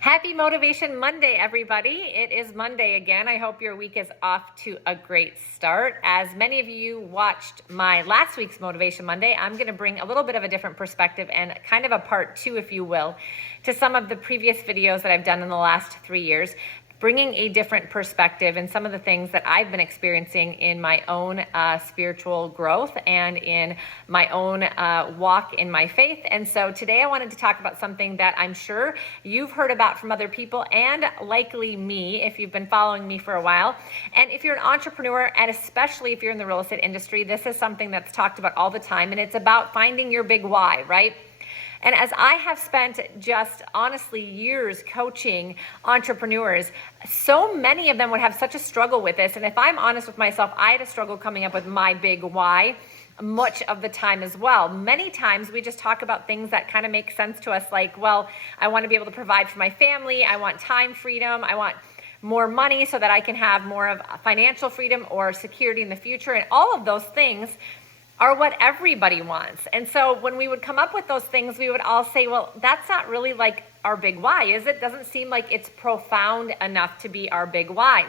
Happy Motivation Monday, everybody. It is Monday again. I hope your week is off to a great start. As many of you watched my last week's Motivation Monday, I'm going to bring a little bit of a different perspective and kind of a part two, if you will, to some of the previous videos that I've done in the last 3 years, bringing a different perspective and some of the things that I've been experiencing in my own spiritual growth and in my own walk in my faith. And so today I wanted to talk about something that I'm sure you've heard about from other people and likely me if you've been following me for a while. And if you're an entrepreneur, and especially if you're in the real estate industry, this is something that's talked about all the time, and it's about finding your big why, right? And as I have spent just honestly years coaching entrepreneurs, so many of them would have such a struggle with this. And if I'm honest with myself, I had a struggle coming up with my big why much of the time as well. Many times we just talk about things that kind of make sense to us, like, well, I want to be able to provide for my family. I want time freedom. I want more money so that I can have more of financial freedom or security in the future. And all of those things are what everybody wants. And so when we would come up with those things, we would all say, well, that's not really like our big why, is it? Doesn't seem like it's profound enough to be our big why.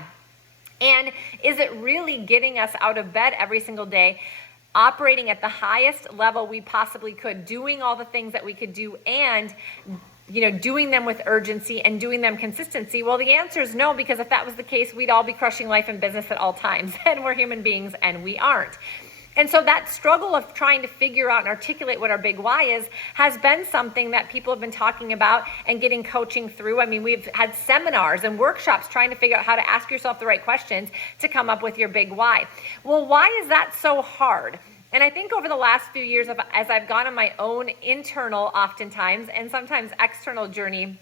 And is it really getting us out of bed every single day, operating at the highest level we possibly could, doing all the things that we could do, and doing them with urgency and doing them consistency? Well, the answer is no, because if that was the case, we'd all be crushing life and business at all times, and we're human beings and we aren't. And so that struggle of trying to figure out and articulate what our big why is has been something that people have been talking about and getting coaching through. I mean, we've had seminars and workshops trying to figure out how to ask yourself the right questions to come up with your big why. Well, why is that so hard? And I think over the last few years, as I've gone on my own internal, oftentimes, and sometimes external journey,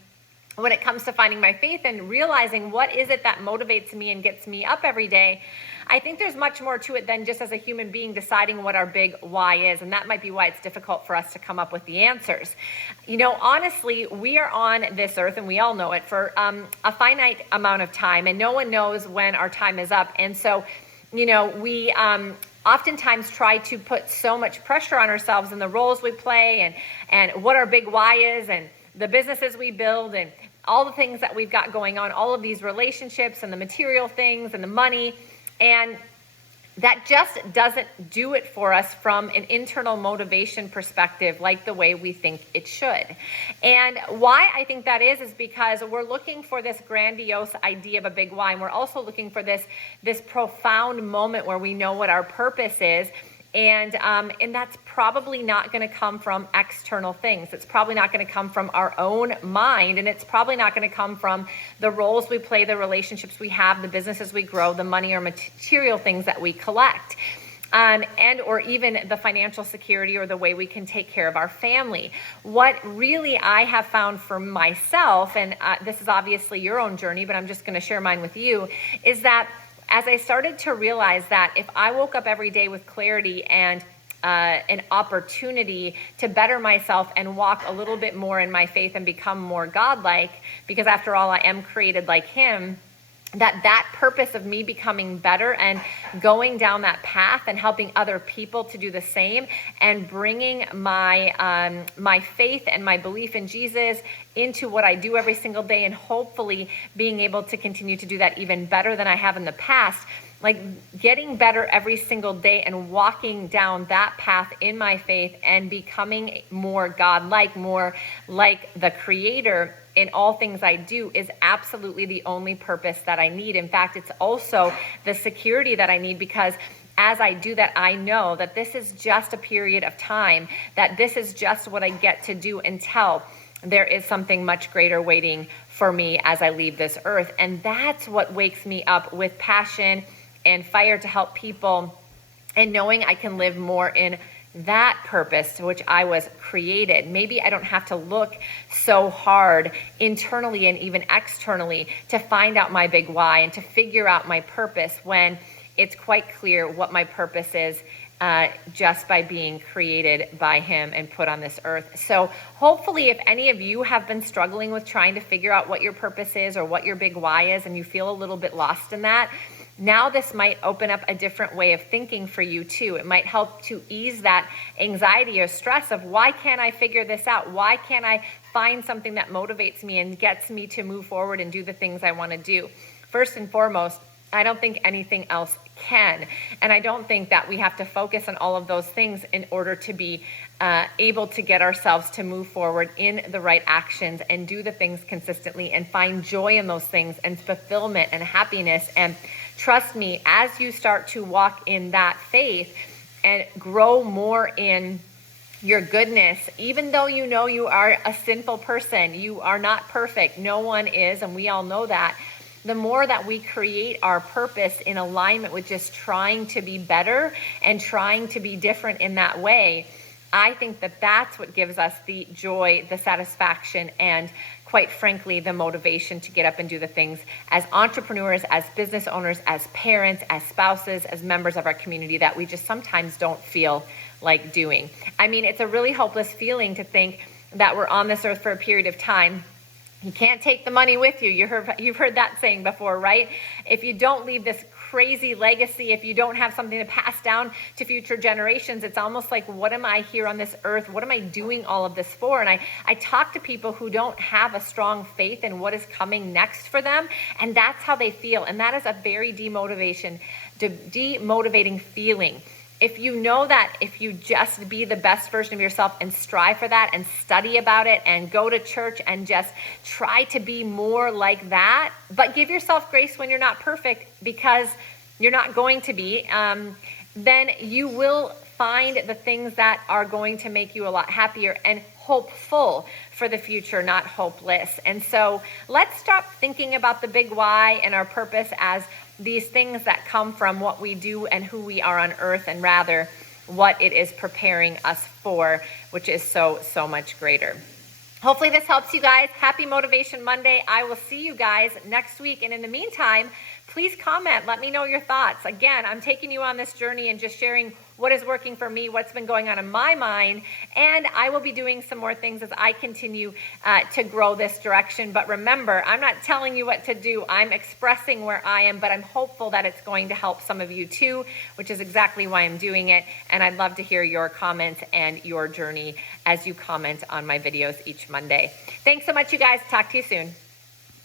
when it comes to finding my faith and realizing what is it that motivates me and gets me up every day, I think there's much more to it than just as a human being deciding what our big why is. And that might be why it's difficult for us to come up with the answers. Honestly, we are on this earth, and we all know it, for a finite amount of time, and no one knows when our time is up. And so, we oftentimes try to put so much pressure on ourselves in the roles we play and what our big why is, and the businesses we build, and all the things that we've got going on, all of these relationships and the material things and the money. And that just doesn't do it for us from an internal motivation perspective like the way we think it should. And why I think that is because we're looking for this grandiose idea of a big why. And we're also looking for this profound moment where we know what our purpose is. And that's probably not going to come from external things. It's probably not going to come from our own mind, and it's probably not going to come from the roles we play, the relationships we have, the businesses we grow, the money or material things that we collect, and or even the financial security or the way we can take care of our family. What really I have found for myself, and this is obviously your own journey, but I'm just going to share mine with you, is that as I started to realize that if I woke up every day with clarity and an opportunity to better myself and walk a little bit more in my faith and become more godlike, because after all, I am created like Him, that purpose of me becoming better and going down that path and helping other people to do the same and bringing my my faith and my belief in Jesus into what I do every single day, and hopefully being able to continue to do that even better than I have in the past, like getting better every single day and walking down that path in my faith and becoming more God-like, more like the Creator in all things I do, is absolutely the only purpose that I need. In fact, it's also the security that I need, because as I do that, I know that this is just a period of time, that this is just what I get to do until there is something much greater waiting for me as I leave this earth. And that's what wakes me up with passion and fire to help people, and knowing I can live more in that purpose to which I was created. Maybe I don't have to look so hard internally and even externally to find out my big why and to figure out my purpose, when it's quite clear what my purpose is just by being created by Him and put on this earth. So hopefully, if any of you have been struggling with trying to figure out what your purpose is or what your big why is, and you feel a little bit lost in that, now this might open up a different way of thinking for you too. It might help to ease that anxiety or stress of, why can't I figure this out? Why can't I find something that motivates me and gets me to move forward and do the things I want to do. First and foremost, I don't think anything else can. And I don't think that we have to focus on all of those things in order to be able to get ourselves to move forward in the right actions and do the things consistently and find joy in those things and fulfillment and happiness. And trust me, as you start to walk in that faith and grow more in your goodness, even though you know you are a sinful person, you are not perfect, no one is, and we all know that. The more that we create our purpose in alignment with just trying to be better and trying to be different in that way, I think that that's what gives us the joy, the satisfaction, and quite frankly, the motivation to get up and do the things as entrepreneurs, as business owners, as parents, as spouses, as members of our community that we just sometimes don't feel like doing. I mean, it's a really hopeless feeling to think that we're on this earth for a period of time. You can't take the money with you. You've heard that saying before, right? If you don't leave this crazy legacy, if you don't have something to pass down to future generations, it's almost like, what am I here on this earth? What am I doing all of this for? And I talk to people who don't have a strong faith in what is coming next for them, and that's how they feel. And that is a very demotivating feeling. If you know that if you just be the best version of yourself and strive for that and study about it and go to church and just try to be more like that, but give yourself grace when you're not perfect, because you're not going to be, then you will find the things that are going to make you a lot happier and hopeful for the future, not hopeless. And so let's stop thinking about the big why and our purpose as these things that come from what we do and who we are on earth, and rather what it is preparing us for, which is so, so much greater. Hopefully this helps you guys. Happy Motivation Monday. I will see you guys next week. And in the meantime, please comment. Let me know your thoughts. Again, I'm taking you on this journey and just sharing what is working for me, what's been going on in my mind, and I will be doing some more things as I continue to grow this direction. But remember, I'm not telling you what to do. I'm expressing where I am, but I'm hopeful that it's going to help some of you too, which is exactly why I'm doing it. And I'd love to hear your comments and your journey as you comment on my videos each Monday. Thanks so much, you guys. Talk to you soon.